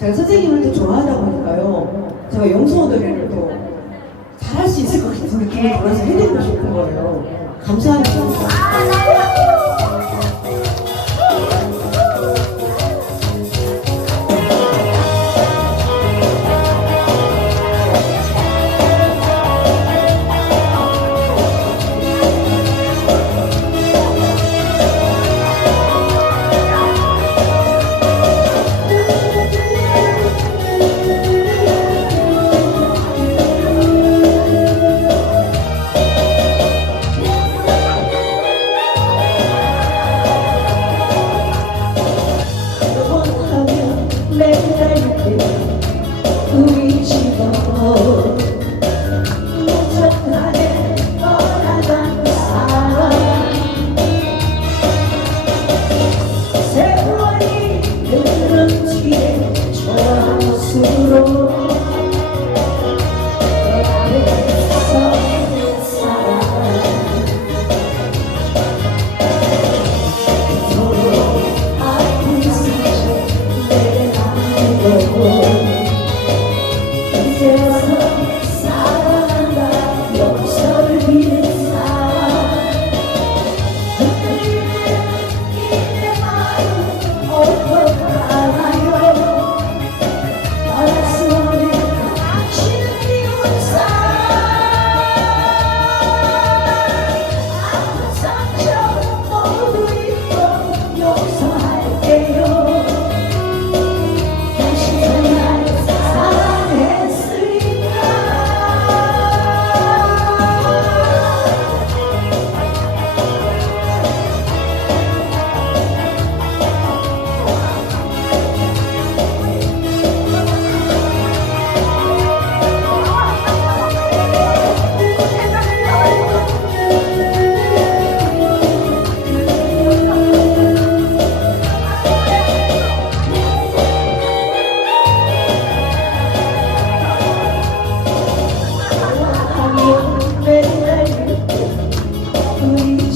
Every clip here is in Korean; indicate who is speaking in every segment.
Speaker 1: 제가 선생님을 또 좋아하다 보니까요. 제가 영수어 노래를 또 잘할 수 있을 것 같은 느낌이 들어서 해드리고 싶은 거예요. 감사합니다. 내날 우리 집안.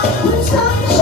Speaker 1: I was on